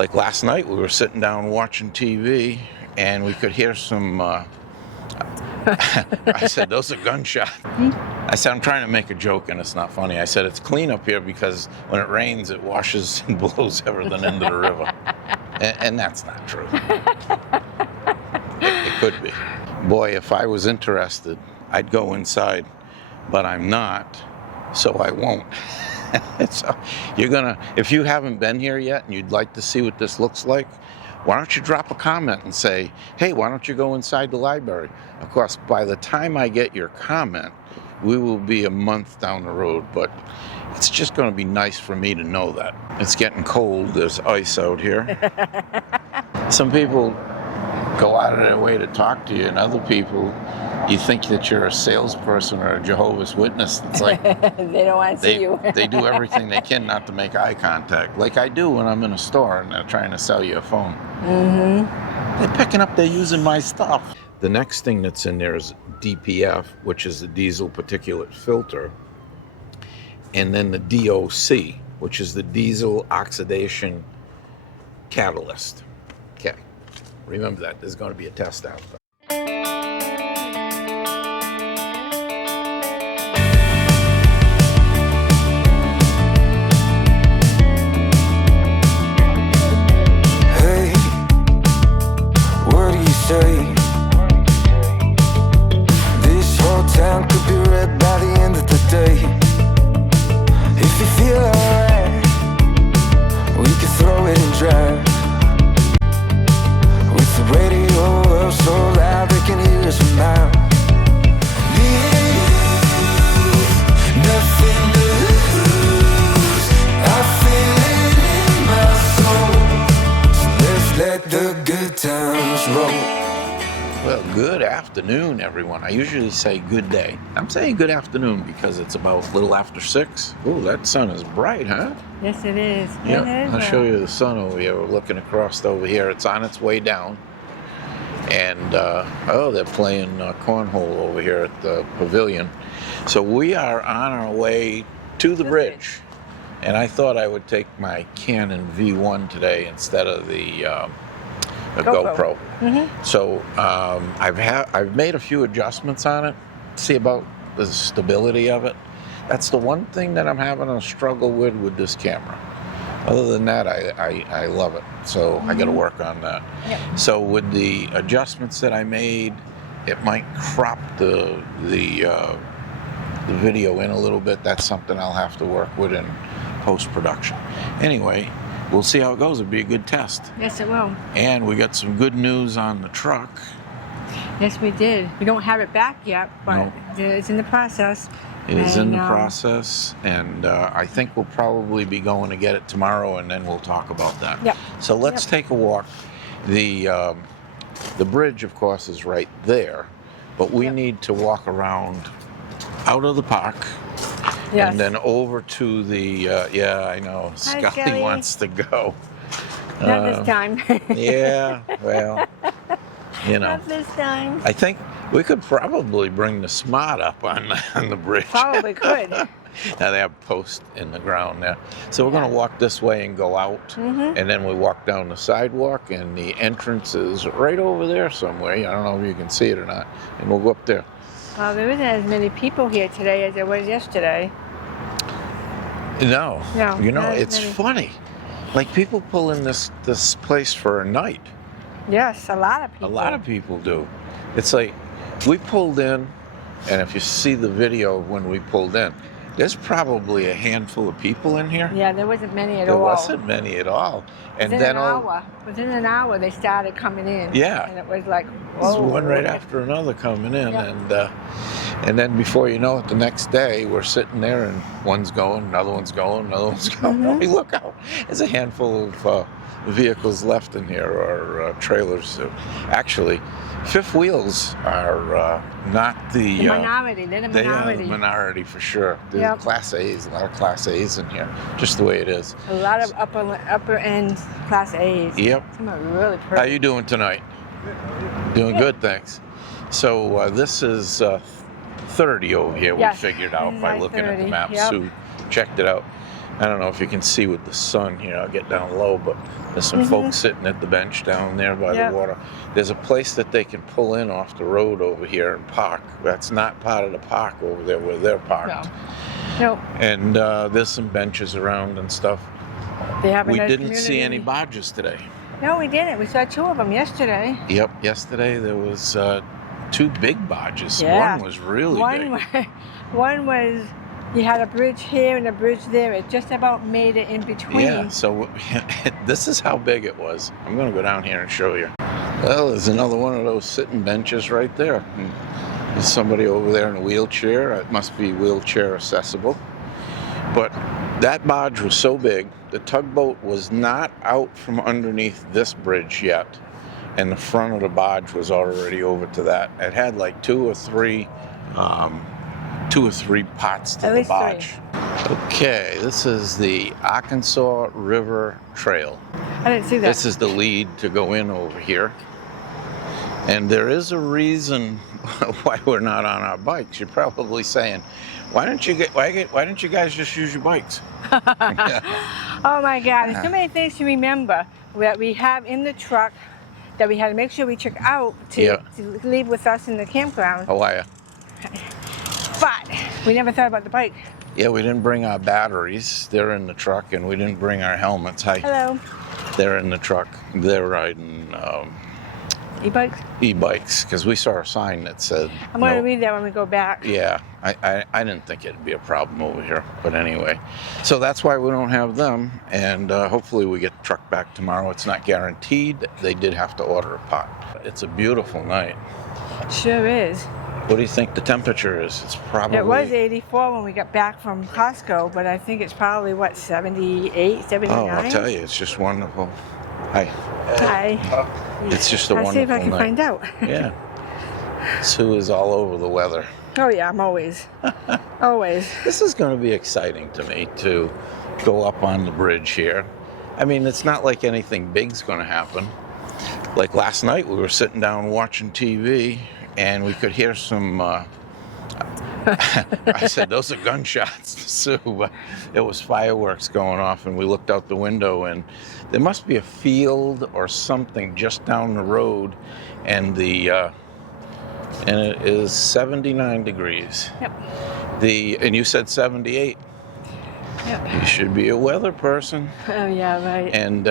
Like last night, we were sitting down watching TV, and we could hear some, I said, those are gunshots. I said, I'm trying to make a joke, and it's not funny. I said, it's clean up here because when it rains, it washes and blows everything into the river. And that's not true. It could be. Boy, if I was interested, I'd go inside, but I'm not, so I won't. So if you haven't been here yet and you'd like to see what this looks like, why don't you drop a comment and say, hey, why don't you go inside the library? Of course, by the time I get your comment, we will be a month down the road, but it's just going to be nice for me to know that. It's getting cold. There's ice out here. Some people go out of their way to talk to you, and other people, you think that you're a salesperson or a Jehovah's Witness. It's like they don't want to see you. They do everything they can not to make eye contact, like I do when I'm in a store and they're trying to sell you a phone. Mm-hmm. They're picking up, they're using my stuff. The next thing that's in there is DPF, which is the diesel particulate filter, and then the DOC, which is the diesel oxidation catalyst. Okay, remember that. There's going to be a test out there. Hey, what do you say? This whole town could be red by the end of the day. If you feel alright, we can throw it and drive. With the radio up so loud they can hear us from miles. Nothing to lose. I feel it in my soul. So let's let the good times roll. Well, good afternoon, everyone. I usually say good day. I'm saying good afternoon because it's about a little after 6. Ooh, that sun is bright, huh? Yes, it is. Yeah, It is. I'll show you the sun over here. We're looking across over here. It's on its way down. And, they're playing cornhole over here at the pavilion. So we are on our way to the bridge. And I thought I would take my Canon V1 today instead of the GoPro. Mm-hmm. So I've made a few adjustments on it, see about the stability of it. That's the one thing that I'm having a struggle with this camera. Other than that, I love it. So I got to work on that. Yep. So with the adjustments that I made, it might crop the video in a little bit. That's something I'll have to work with in post-production. Anyway, we'll see how it goes. It'll be a good test. Yes, it will. And we got some good news on the truck. Yes, we did. We don't have it back yet, but it's in the process. It is in the process, and I think we'll probably be going to get it tomorrow, and then we'll talk about that. Yep. So let's take a walk. The bridge, of course, is right there, but we need to walk around out of the park. Yes. And then over to the, I know, Scotty wants to go. Not this time. Yeah, well, you know. Not this time. I think we could probably bring the Smart up on the bridge. Probably could. Now they have posts in the ground there. So we're going to walk this way and go out, and then we walk down the sidewalk, and the entrance is right over there somewhere. I don't know if you can see it or not, and we'll go up there. Well, there isn't as many people here today as there was yesterday. No, you know, it's funny. Like, people pull in this place for a night. Yes, a lot of people. A lot of people do. It's like, we pulled in, and if you see the video of when we pulled in, there's probably a handful of people in here. Yeah, there wasn't many at all. There wasn't many at all. And within an hour, they started coming in. Yeah. And it was like, whoa. There's one right after another coming in. Yeah. And then before you know it, the next day, we're sitting there, and one's going, another one's going, another one's going. We look out. There's a handful of vehicles left in here, or trailers. Actually, fifth wheels are not the minority. They're the minority. They are the minority for sure. There's Class A's, a lot of Class A's in here, just the way it is. A lot of upper end Class A's. Yep. Some are really pretty. How you doing tonight? Doing good, thanks. So this is 30 over here. We figured out by looking at the map. Sue checked it out. I don't know if you can see with the sun here. I'll get down low, but there's some folks sitting at the bench down there by the water. There's a place that they can pull in off the road over here and park. That's not part of the park over there where they're parked. No. And there's some benches around and stuff. They have a We nice didn't see community. any barges today. No, we didn't. We saw 2 of them yesterday. Yep, yesterday there was 2 big barges. Yeah. One was really big. One was, you had a bridge here and a bridge there. It just about made it in between. Yeah, so this is how big it was. I'm going to go down here and show you. Well, there's another one of those sitting benches right there. There's somebody over there in a wheelchair. It must be wheelchair accessible. But that barge was so big, the tugboat was not out from underneath this bridge yet. And the front of the barge was already over to that. It had like 2 or 3 parts to At the least barge. 3. Okay, this is the Arkansas River Trail. I didn't see that. This is the lead to go in over here. And there is a reason why we're not on our bikes. You're probably saying, why don't you guys just use your bikes? Oh my God, there's so many things to remember that we have in the truck that we had to make sure we check out to leave with us in the campground. How are you? But we never thought about the bike. Yeah, we didn't bring our batteries. They're in the truck, and we didn't bring our helmets. Hi. Hello. They're in the truck. They're riding E-bikes? e-bikes, because we saw a sign that said I'm going to no. read that when we go back. Yeah, I didn't think it'd be a problem over here, but anyway. So that's why we don't have them, and hopefully we get the truck back tomorrow. It's not guaranteed. They did have to order a part. It's a beautiful night. Sure is. What do you think the temperature is? It's probably... It was 84 when we got back from Costco, but I think it's probably, what, 78, 79? Oh, I'll tell you, it's just wonderful. Hi. Hi. It's just a I'll wonderful see if I can night. find out. Yeah. Sue is all over the weather. Oh yeah, I'm always. Always. This is going to be exciting to me to go up on the bridge here. I mean, it's not like anything big's going to happen. Like last night, we were sitting down watching TV, and we could hear some, I said, those are gunshots to Sue, but it was fireworks going off, and we looked out the window, and there must be a field or something just down the road, and and it is 79 degrees. Yep. And you said 78. Yep. You should be a weather person. Oh yeah, right. And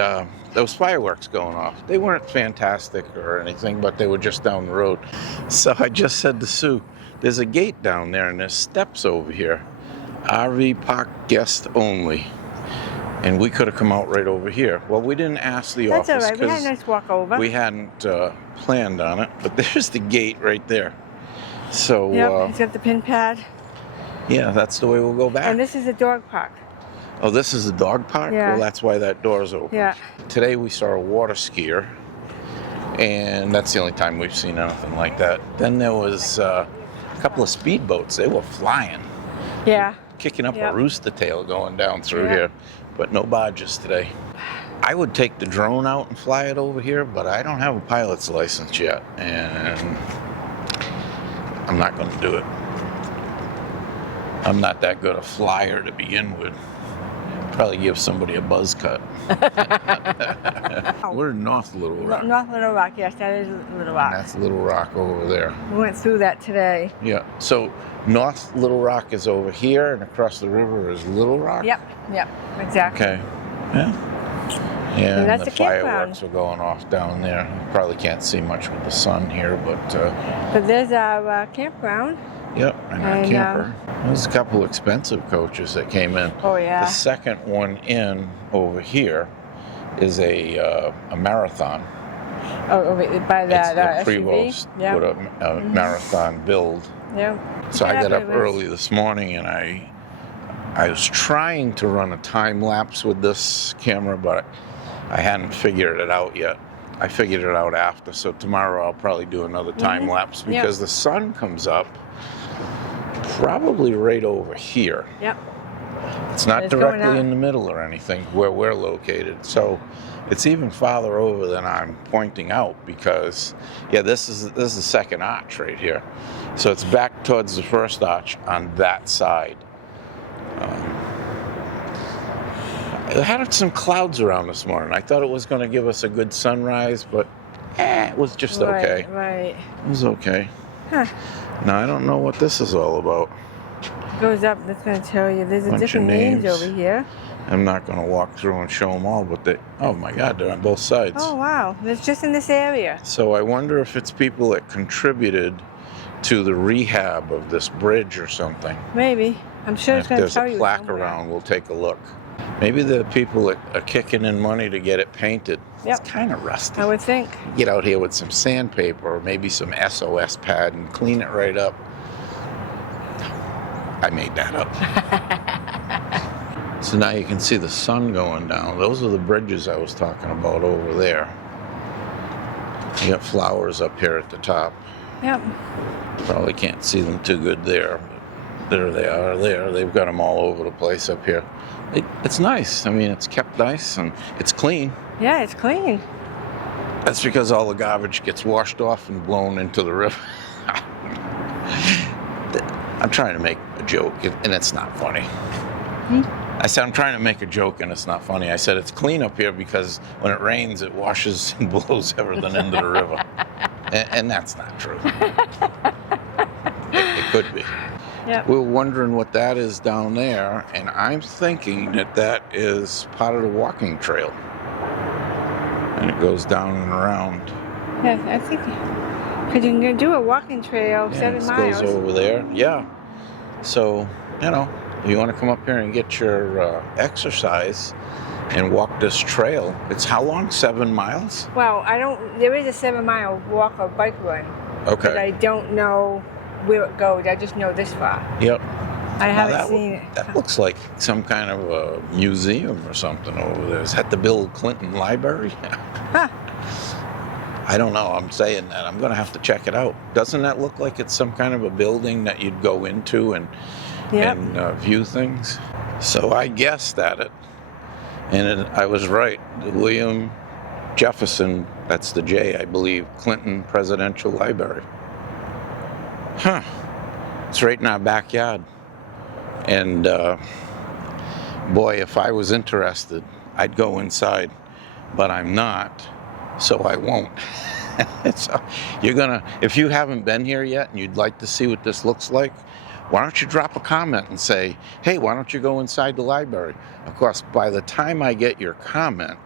those fireworks going off, they weren't fantastic or anything, but they were just down the road. So I just said to Sue, there's a gate down there and there's steps over here. RV Park guest only. And we could have come out right over here. Well, we didn't ask the That's office all right. We had a because nice walk over. we hadn't planned on it, but there's the gate right there. So Yep, it's got the pin pad. yeah, that's the way we'll go back. And this is a dog park. Oh, this is a dog park? Yeah. Well, that's why that door's open. Yeah. Today we saw a water skier, and that's the only time we've seen anything like that. Then there was a couple of speedboats. They were flying, Yeah. kicking up Yep. a rooster tail going down through Yeah. here, but no barges today. I would take the drone out and fly it over here, but I don't have a pilot's license yet, and I'm not going to do it. I'm not that good a flyer to begin with. Probably give somebody a buzz cut. We're in North Little Rock. North Little Rock, yes, that is Little And Rock. that's Little Rock over there. We went through that today. Yeah. So North Little Rock is over here, and across the river is Little Rock. Yep, exactly. Okay. Yeah. Yeah. And that's the the campground. fireworks are going off down there. You probably can't see much with the sun here, but But there's our campground. yep, and our And, camper. There's a couple expensive coaches that came in. Oh yeah. The second one in over here is a marathon. Oh, over by that It's a SUV. Prevost Yeah. with a marathon build. Yeah. So I got Yeah, up but it was- early this morning, and I was trying to run a time lapse with this camera, but I hadn't figured it out yet. I figured it out after, so tomorrow I'll probably do another time lapse Yeah. because the sun comes up probably right over here. Yep. It's not It's going directly up. in the middle or anything where we're located. So it's even farther over than I'm pointing out because, yeah, this is the second arch right here. So it's back towards the first arch on that side. It had some clouds around this morning. I thought it was going to give us a good sunrise, but it was just okay. Right. It was okay. Huh. Now, I don't know what this is all about. Goes up, that's going to tell you. There's a Bunch different of names names. over here. I'm not going to walk through and show them all, but oh my God, they're on both sides. Oh, wow. It's just in this area. So I wonder if it's people that contributed to the rehab of this bridge or something. Maybe. I'm sure And it's going to if tell there's you a plaque somewhere. around, we'll take a look. Maybe the people that are kicking in money to get it painted. Yep. It's kind of rusty. I would think. Get out here with some sandpaper or maybe some SOS pad and clean it right up. I made that up. So now you can see the sun going down. Those are the bridges I was talking about over there. You got flowers up here at the top. Yep. Probably can't see them too good there. But there they are there. They've got them all over the place up here. It's nice. I mean, it's kept nice and it's clean. Yeah, it's clean. That's because all the garbage gets washed off and blown into the river. I'm trying to make a joke, and it's not funny. I said I'm trying to make a joke, and it's not funny. I said it's clean up here because when it rains, it washes and blows everything into the river. And that's not true. It could be. Yep. We were wondering what that is down there, and I'm thinking that is part of the walking trail. And it goes down and around. Yes, I think. Because you can do a walking trail, 7 miles. It goes over there. Yeah. So, you know, if you want to come up here and get your exercise and walk this trail, it's how long? 7 miles? Well, there is a 7-mile walk or bike run. Okay. But I don't know where it goes. I just know this far. Yep. I Now haven't seen it. That looks like some kind of a museum or something over there. Is that the Bill Clinton Library? Huh. I don't know. I'm saying that. I'm going to have to check it out. Doesn't that look like it's some kind of a building that you'd go into and view things? So I guessed at it. And I was right. William Jefferson, that's the J, I believe, Clinton Presidential Library. Huh. It's right in our backyard. And boy, if I was interested, I'd go inside. But I'm not, so I won't. So if you haven't been here yet and you'd like to see what this looks like, why don't you drop a comment and say, hey, why don't you go inside the library? Of course, by the time I get your comment,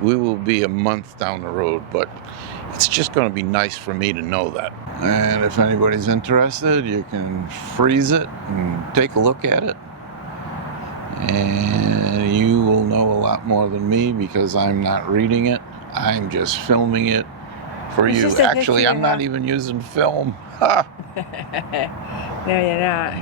we will be a month down the road, but it's just going to be nice for me to know that. And if anybody's interested, you can freeze it and take a look at it. And you will know a lot more than me because I'm not reading it. I'm just filming it for you. Actually, I'm not even using film. Ha! No, you're not.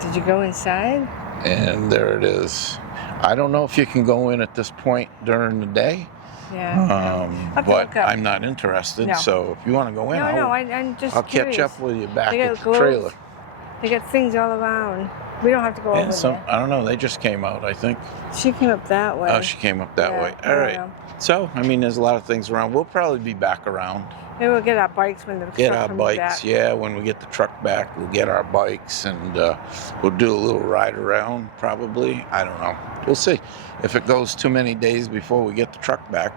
Did you go inside? And there it is. I don't know if you can go in at this point during the day. Yeah. But I'm not interested. No. So if you want to go in, I'm just I'll curious. catch up with you back They at got the gloves. trailer. They got things all around. We don't have to go over there. I don't know. They just came out, I think. She came up that way. Oh, she came up that way. Yeah, All right. So, I mean, there's a lot of things around. We'll probably be back around. Maybe we'll get our bikes when the Get truck our comes bikes. back. Yeah, when we get the truck back, we'll get our bikes and we'll do a little ride around, probably. I don't know. We'll see. If it goes too many days before we get the truck back,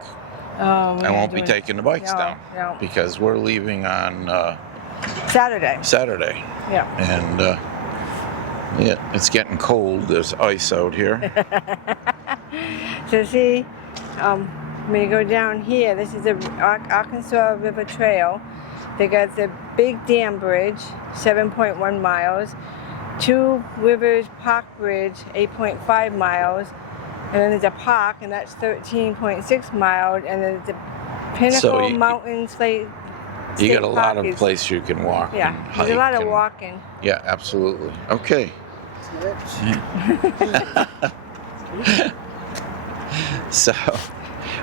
I won't be taking the bikes down. No. Because we're leaving on Saturday. Yeah. And it's getting cold. There's ice out here. So see, when you go down here, this is the Arkansas River Trail. They got the Big Dam Bridge, 7.1 miles. Two Rivers Park Bridge, 8.5 miles. And then there's a park, and that's 13.6 miles. And then there's the Pinnacle Mountain State You got a lot of places you can walk. Yeah, and there's a lot of hike walking. Yeah, absolutely. Okay. So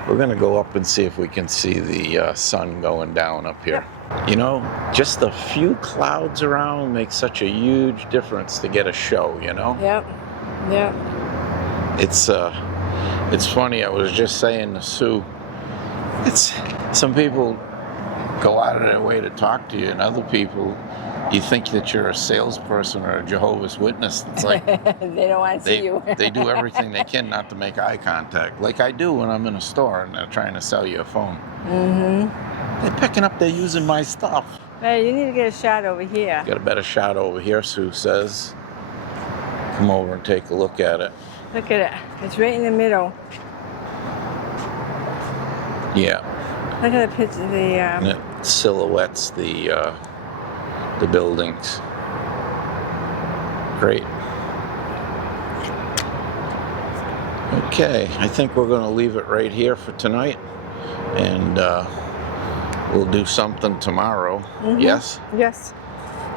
we're going to go up and see if we can see the sun going down up here. You know, just a few clouds around makes such a huge difference to get a show, you know? Yep. It's funny, I was just saying to Sue, some people go out of their way to talk to you, and other people You think that you're a salesperson or a Jehovah's Witness. It's like They don't want to see you. they do everything they can not to make eye contact, like I do when I'm in a store and they're trying to sell you a phone. Mm-hmm. They're picking up, they're using my stuff. Hey, you need to get a shot over here. Got a better shot over here, Sue says. Come over and take a look at it. Look at it. It's right in the middle. Yeah. Look at the picture. And it silhouettes the buildings. Great. Okay, I think we're going to leave it right here for tonight, and we'll do something tomorrow. Mm-hmm. Yes? Yes.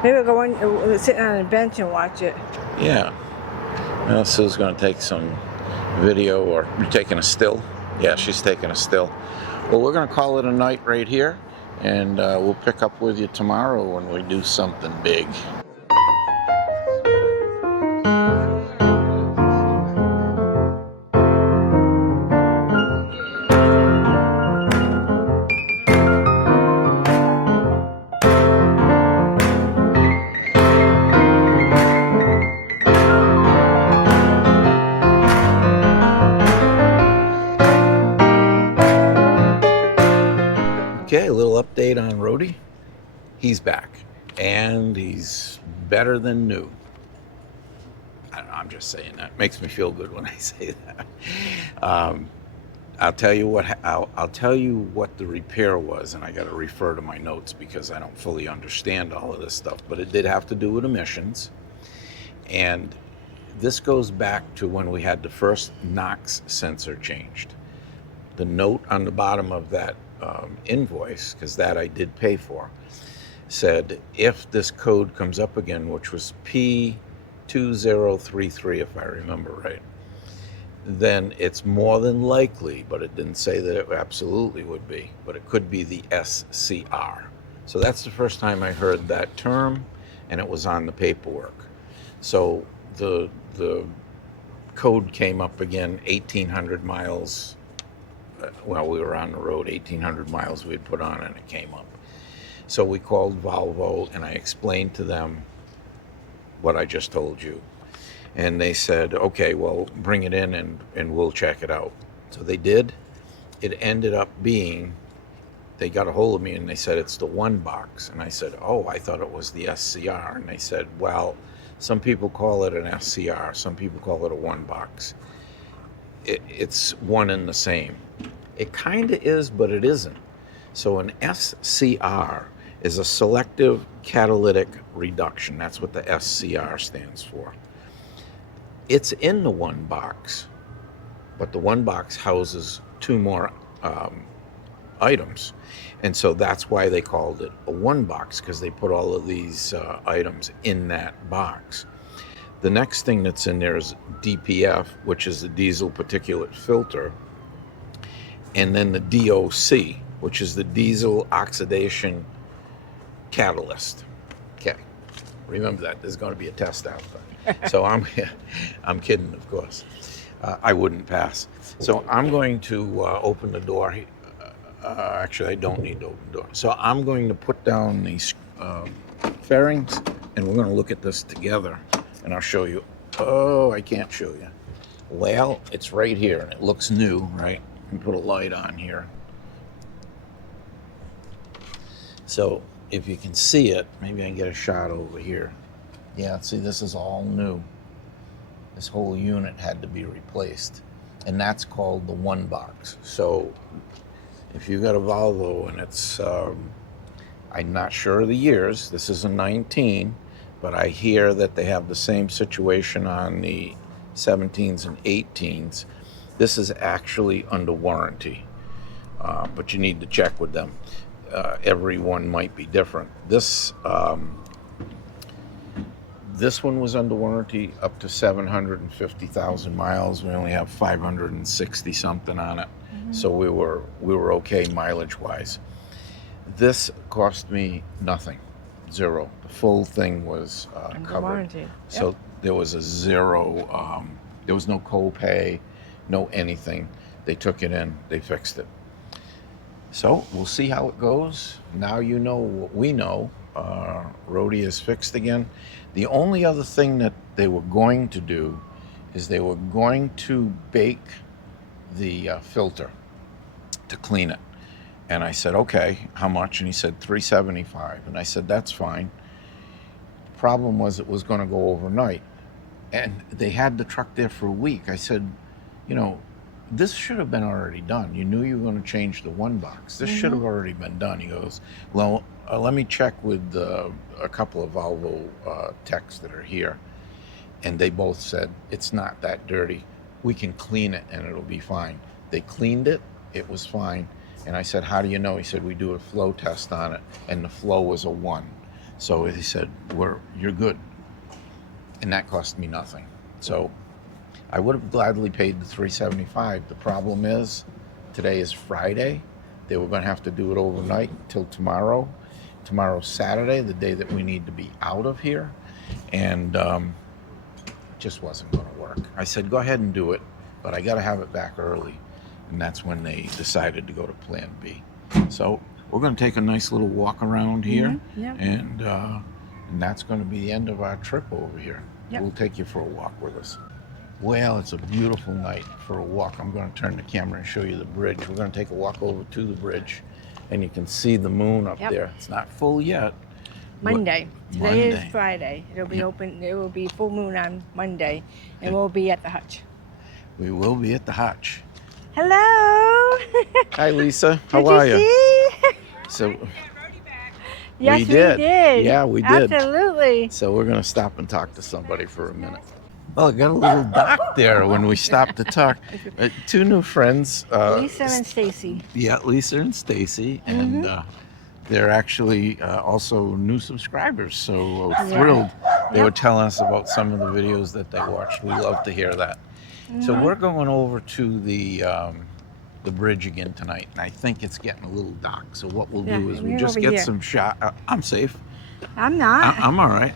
Maybe we'll go in, sit on a bench and watch it. Yeah. Well, Sue's going to take some video, or you're taking a still? Yeah, she's taking a still. Well, we're going to call it a night right here, and we'll pick up with you tomorrow when we do something big. Okay, a little update on Rhody. He's back, and he's better than new. I don't know, I'm just saying that. Makes me feel good when I say that. I'll tell you what the repair was, and I got to refer to my notes because I don't fully understand all of this stuff. But it did have to do with emissions, and this goes back to when we had the first NOx sensor changed. The note on the bottom of that invoice, because that I did pay for, said if this code comes up again, which was P2033 if I remember right, then it's more than likely, but it didn't say that it absolutely would be, but it could be the SCR. So that's the first time I heard that term, and it was on the paperwork. So the code came up again, 1,800 miles. Well, we were on the road, 1,800 miles we had put on, and it came up. So we called Volvo, and I explained to them what I just told you. And they said, okay, well, bring it in and we'll check it out. So they did. It ended up being, they got a hold of me and they said, it's the one box. And I said, oh, I thought it was the SCR. And they said, well, some people call it an SCR, some people call it a one box. It's one and the same. It kind of is, but it isn't. So an SCR is a selective catalytic reduction. That's what the SCR stands for. It's in the one box, but the one box houses two more items. And so that's why they called it a one box, because they put all of these items in that box. The next thing that's in there is DPF, which is the diesel particulate filter, and then the DOC, which is the diesel oxidation catalyst. Okay, remember that. There's going to be a test out there. So I'm kidding, of course. I wouldn't pass. So I'm going to open the door. Actually, I don't need to open the door. So I'm going to put down these fairings, and we're going to look at this together. And I'll show you. Oh, I can't show you. Well, it's right here, and it looks new, right? And put a light on here. So if you can see it, maybe I can get a shot over here. Yeah, see, this is all new. This whole unit had to be replaced, and that's called the one box. So if you got a Volvo and it's, I'm not sure of the years, this is a 19, but I hear that they have the same situation on the 17s and 18s. This is actually under warranty, but you need to check with them. Every one might be different. This one was under warranty up to 750,000 miles. We only have 560 something on it, so we were okay mileage wise. This cost me nothing, zero. The full thing was covered. Warranty. So yep. There was a zero. There was no co-pay, no anything. They took it in, they fixed it. So we'll see how it goes. Now you know what we know, Rhody is fixed again. The only other thing that they were going to do is they were going to bake the filter to clean it. And I said, okay, how much? And he said $375. And I said, that's fine. The problem was it was going to go overnight. And they had the truck there for a week. I said, you know, this should have been already done. You knew you were going to change the one box. This should have already been done. He goes, well, let me check with a couple of Volvo techs that are here. And they both said, it's not that dirty. We can clean it and it'll be fine. They cleaned it. It was fine. And I said, how do you know? He said, we do a flow test on it. And the flow was a 1. So he said, you're good. And that cost me nothing. So I would have gladly paid the $375. The problem is, today is Friday. They were going to have to do it overnight until tomorrow. Tomorrow's Saturday, the day that we need to be out of here. And just wasn't going to work. I said, go ahead and do it, but I got to have it back early. And that's when they decided to go to Plan B. So we're going to take a nice little walk around here. Yep. And that's going to be the end of our trip over here. Yep. We'll take you for a walk with us. Well, it's a beautiful night for a walk. I'm going to turn the camera and show you the bridge. We're going to take a walk over to the bridge, and you can see the moon up there. It's not full yet. Monday. Today Monday. is Friday. It'll be open. It will be full moon on Monday, and we'll be at the hutch. We will be at the hutch. Hello. Hi, Lisa. How are you? See? So Yes, we did. Yeah, we did. Absolutely. So we're going to stop and talk to somebody for a minute. Well, I got a little dock there when we stopped to talk. 2 new friends. Lisa and Stacy. Yeah, Lisa and Stacy. And they're actually also new subscribers. So thrilled. They were telling us about some of the videos that they watched. We love to hear that. So we're going over to the bridge again tonight. And I think it's getting a little dark. So what we'll do is we just get some shot. I'm safe. I'm not. I'm all right.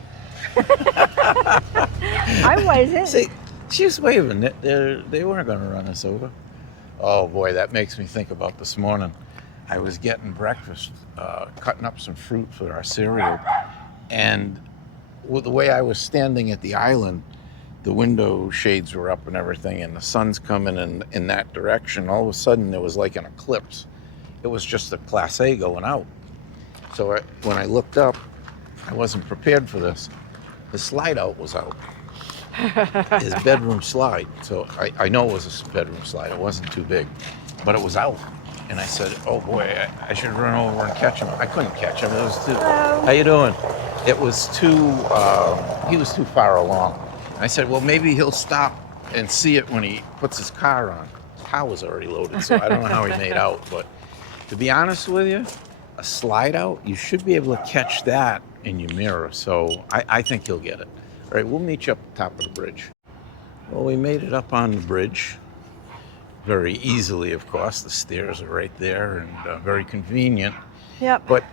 I wasn't. See, she was waving. They weren't going to run us over. Oh boy, that makes me think about this morning. I was getting breakfast, cutting up some fruit for our cereal, and with the way I was standing at the island, the window shades were up and everything, and the sun's coming in that direction. All of a sudden, there was like an eclipse. It was just a Class A going out. So when I looked up, I wasn't prepared for this. The slide out was out. His bedroom slide. So I know it was a bedroom slide. It wasn't too big, but it was out. And I said, oh boy, I should run over and catch him. I couldn't catch him. It was too, how you doing? It was too, he was too far along. And I said, well, maybe he'll stop and see it when he puts his car on. His car was already loaded, so I don't know how he made out. But to be honest with you, a slide out, you should be able to catch that in your mirror. So I think he'll get it. All right, we'll meet you up the top of the bridge. Well, we made it up on the bridge. Very easily, of course. The stairs are right there and very convenient. Yep. But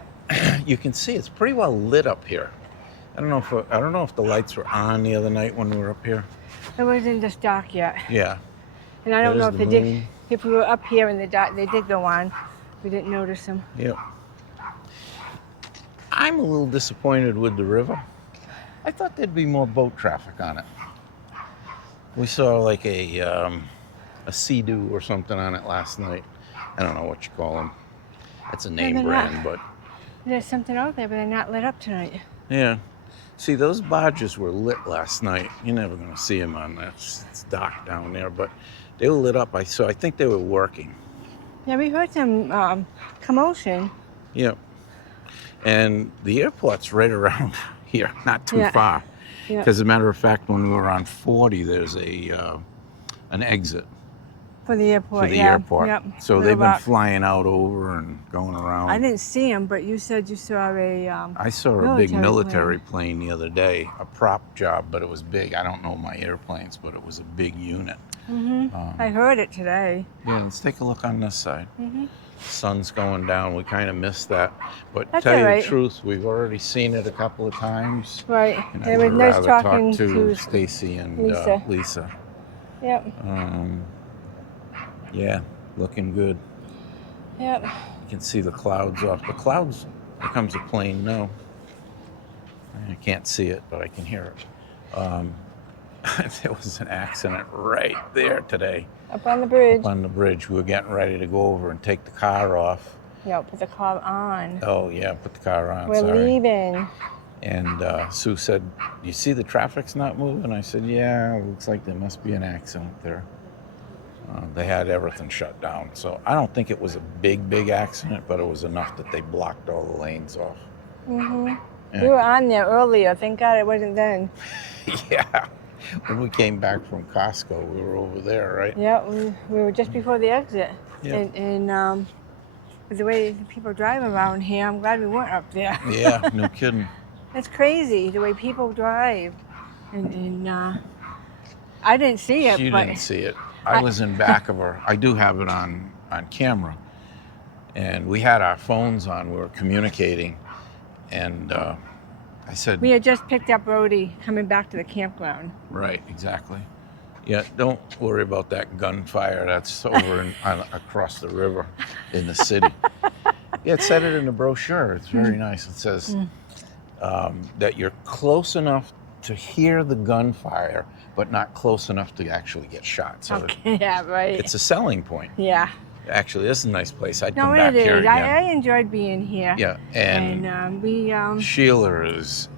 you can see it's pretty well lit up here. I don't know if the lights were on the other night when we were up here. It wasn't just dark yet. Yeah. And I don't know if There's they the did. moon. If we were up here in the dark, they did go on. We didn't notice them. Yep. I'm a little disappointed with the river. I thought there'd be more boat traffic on it. We saw like a Sea-Doo or something on it last night. I don't know what you call them. It's a name they're brand, not. but There's something out there, but they're not lit up tonight. yeah. See, those barges were lit last night. You're never going to see them on that. It's dark down there, but they were lit up. I think they were working. Yeah, we heard some commotion. Yep. And the airport's right around here, not too far. Yeah. Because as a matter of fact, when we were on 40, there's an exit For the airport, for the yeah. airport. Yep. So they've been flying out over and going around. I didn't see them, but you said you saw a I saw a big military plane. plane the other day, a prop job, but it was big. I don't know my airplanes, but it was a big unit. I heard it today. Yeah, let's take a look on this side. Mm-hmm. Sun's going down. We kind of missed that. But That's tell you all right. the truth, we've already seen it a couple of times. Right. And It I was would nice rather talking talk to to Stacy and Lisa. Lisa. Yep. Yeah, looking good. Yep. You can see the clouds off. The clouds becomes a plane now. I can't see it, but I can hear it. There was an accident right there today. Up on the bridge. Up on the bridge. We were getting ready to go over and take the car off. Yeah, put the car on. Oh, yeah, put the car on. We're sorry. leaving. And Sue said, "You see the traffic's not moving?" I said, "Yeah, it looks like there must be an accident there." They had everything shut down. So I don't think it was a big accident, but it was enough that they blocked all the lanes off. Mm-hmm. Yeah. We were on there earlier. Thank God it wasn't then. Yeah. When we came back from Costco, we were over there, right? Yeah, we were just before the exit. Yeah. And with the way the people drive around here, I'm glad we weren't up there. Yeah, no kidding. It's crazy the way people drive. And I didn't see it. You but didn't see it. I was in back of her. I do have it on camera. And we had our phones on. We were communicating. And I said... We had just picked up Rhody coming back to the campground. Right, exactly. Yeah, don't worry about that gunfire. That's over across the river in the city. Yeah, it said it in the brochure. It's very nice. It says that you're close enough to hear the gunfire, but not close enough to actually get shot. So okay, yeah, right. it's a selling point. Yeah. Actually, this is a nice place. I'd come No, back it here is. again. I enjoyed being here. Yeah, and we Sheila is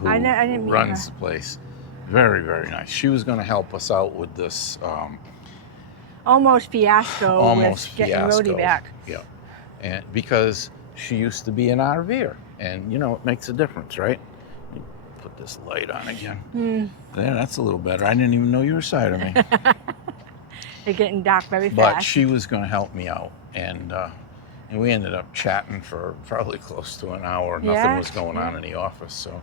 who I didn't meet runs her. the place. Very, very nice. She was going to help us out with this almost fiasco almost with getting fiasco. Rhody back. Yeah, and because she used to be an RVer, and you know it makes a difference, right? Let me put this light on again. There, that's a little better. I didn't even know you were side of me. They're getting dark very But fast. she was going to help me out, and we ended up chatting for probably close to an hour. Nothing Yeah, was going on in the office, so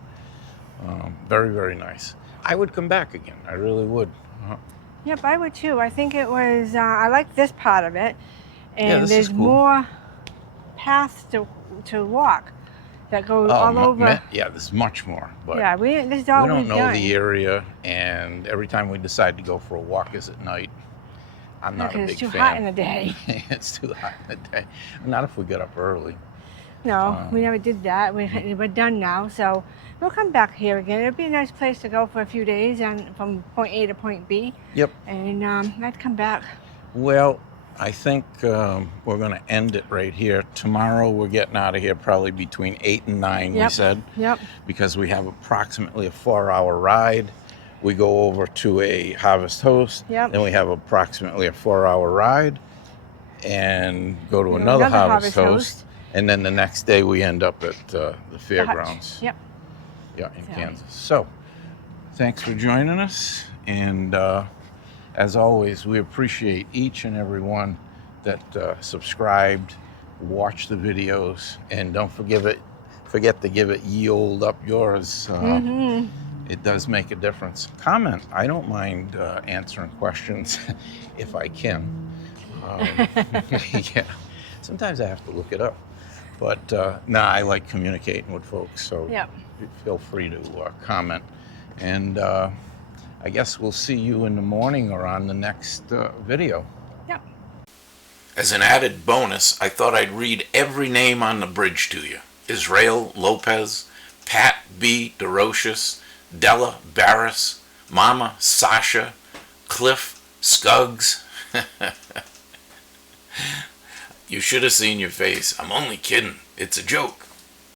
very, very nice. I would come back again. I really would. Yep, I would too. I think it was, I like this part of it. And this is there's cool. more paths to walk that go all over. Yeah, there's much more. But Yeah, this is all we don't we've know done. the area, and every time we decide to go for a walk is at night. I'm not a big fan. It's too hot in the day. It's too hot in the day. Not if we get up early. No, we never did that. We're done now, so we'll come back here again. It'd be a nice place to go for a few days and from point A to point B. Yep. And I'd come back. Well, I think we're going to end it right here. Tomorrow we're getting out of here probably between 8 and 9, we said. Yep. Because we have approximately a 4-hour ride. We go over to a Harvest Host. Yep. Then we have approximately a 4-hour ride and go to another Harvest Host. And then the next day we end up at the fairgrounds. Yep. Yeah, in Kansas. So, thanks for joining us. And as always, we appreciate each and every one that subscribed, watched the videos, and don't forget to give it ye old up yours. It does make a difference. Comment. I don't mind answering questions if I can. Yeah. Sometimes I have to look it up. But I like communicating with folks, so feel free to comment. And I guess we'll see you in the morning or on the next video. Yep. As an added bonus, I thought I'd read every name on the bridge to you. Israel Lopez, Pat B. DeRocious, Della Barris, Mama Sasha, Cliff Scuggs. You should have seen your face. I'm only kidding. It's a joke.